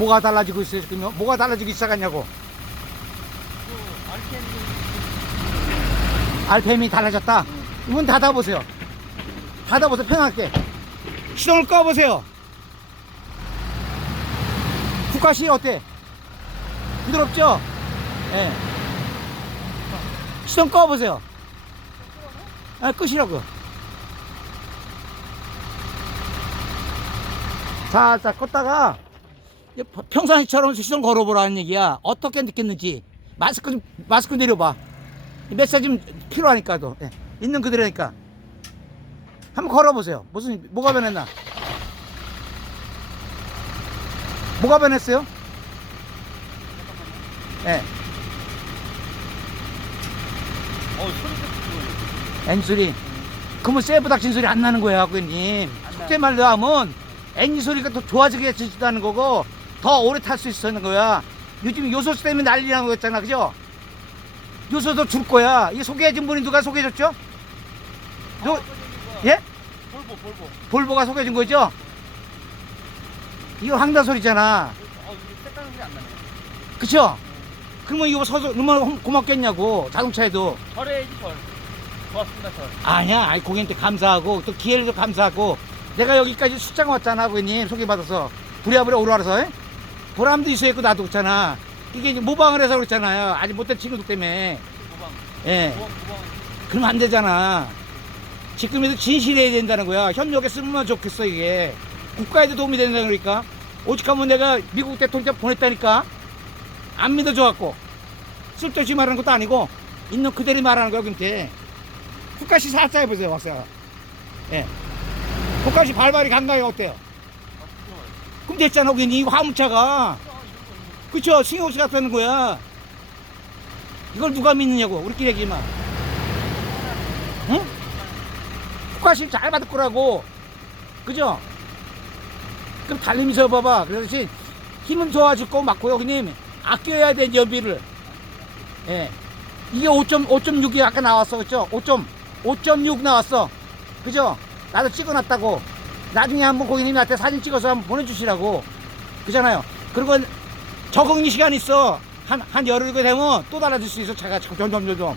뭐가 달라지고 지금요? 뭐가 달라지기 시작하냐고 RPM이 달라졌다 문 닫아보세요 닫아보세요 편하게 시동을 꺼보세요 국가시 어때? 부드럽죠? 예. 시동 꺼보세요 아, 끄시라고 살짝 껐다가 이제 평상시처럼 시동 걸어보라는 얘기야. 어떻게 느꼈는지. 마스크 좀 마스크 내려봐. 메시지 좀 필요하니까도. 예. 있는 그대로니까. 한번 걸어보세요. 무슨 뭐가 변했나? 뭐가 변했어요? 예. 어, 소리가 엔지 소리. 그러면 세이브 닥친 소리 안 나는 거야 고객님. 안 속대 말로 하면 엔진 소리가 더 좋아지게 지다는 거고 더 오래 탈 수 있는 거야 요즘 요소수 때문에 난리나는 거였잖아 그죠? 요소도 줄 거야 이 소개해준 분이 누가 소개해줬죠? 요, 예? 볼보, 볼보. 볼보가 소개해준 거죠? 이거 황단 소리잖아 어, 이게 색깔 소리 안 나네. 그쵸? 그러면 이거 서서 얼마나 고맙겠냐고 자동차에도 절해야지, 절. 고맙습니다, 절. 아니야 아이 고객님한테 감사하고 또 기회를 감사하고 내가 여기까지 출장 왔잖아 고객님 소개받아서 부랴부랴 오라서 보람도 있어야겠고 나도 그렇잖아. 이게 이제 모방을 해서 그렇잖아요. 아직 못된 친구들 때문에. 고방. 예. 고방. 그러면 안 되잖아. 지금에도 진실해야 된다는 거야. 협력에 쓰면 좋겠어 이게. 국가에도 도움이 된다 그러니까. 오직하면 내가 미국 대통령 보냈다니까. 안 믿어줘갖고. 쓸데없이 말하는 것도 아니고 있는 그대로 말하는 거야 근데 국가시 살짝 해보세요 와서 예. 국가시 발발이 감각이 어때요 그럼 됐잖아 괜히 이 화물차가. 그쵸? 승용차 같다는 거야. 이걸 누가 믿느냐고 우리끼리 얘기만 응? 국가실 잘 받을 거라고. 그죠? 그럼 달리면서 봐봐. 그렇지 힘은 좋아질 거 맞고요 형님. 아껴야 돼 연비를. 예. 이게 5.5.6이 아까 나왔어. 그죠? 5.5.6 나왔어. 그죠? 나도 찍어놨다고 나중에 한번 고객님한테 사진 찍어서 한번 보내주시라고 그잖아요 그리고 적응이 시간 있어 한, 한 열흘 되면 또 달라질 수 있어 차가 점점 점점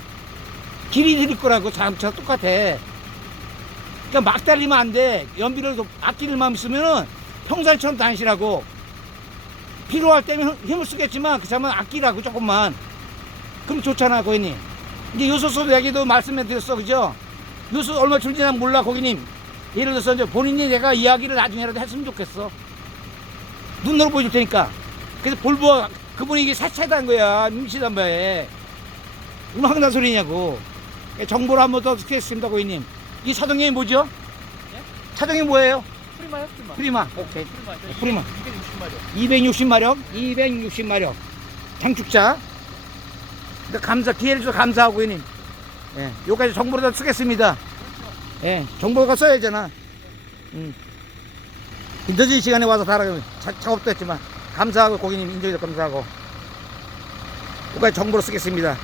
길이 들릴 거라고 자동차 똑같아 그러니까 막 달리면 안 돼. 연비를 좀 아낄 마음 있으면은 평상처럼 다니시라고. 필요할 때면 힘을 쓰겠지만 그 차만 아끼라고 조금만. 그럼 좋잖아, 고객님. 이제 요소수 얘기도 말씀해 드렸어, 그죠? 요소 얼마 줄지나 몰라, 고객님. 예를 들어서 이제 본인이 내가 이야기를 나중에라도 했으면 좋겠어. 눈으로 보여줄 테니까. 그래서 볼보 그분이 이게 사차다는 거야. 얼마 황당 소리냐고. 예, 정보를 한 번더 듣겠습니다, 고객님. 이 차종이 뭐죠? 예? 차종이 뭐예요? 프리마요, 프리마. 프리마. 오케이. 프리마. 네, 프리마. 260마력. 260마력, 260마력. 장축자. 근데 감사, 기회를 줘서 감사하고, 형님. 예, 요까지 정보를 다 쓰겠습니다. 예, 정보가 써야 되잖아. 음. 늦은 시간에 와서 달아가면 자- 작업도 했지만, 감사하고, 고객님 인정해서 감사하고. 요까지 정보를 쓰겠습니다.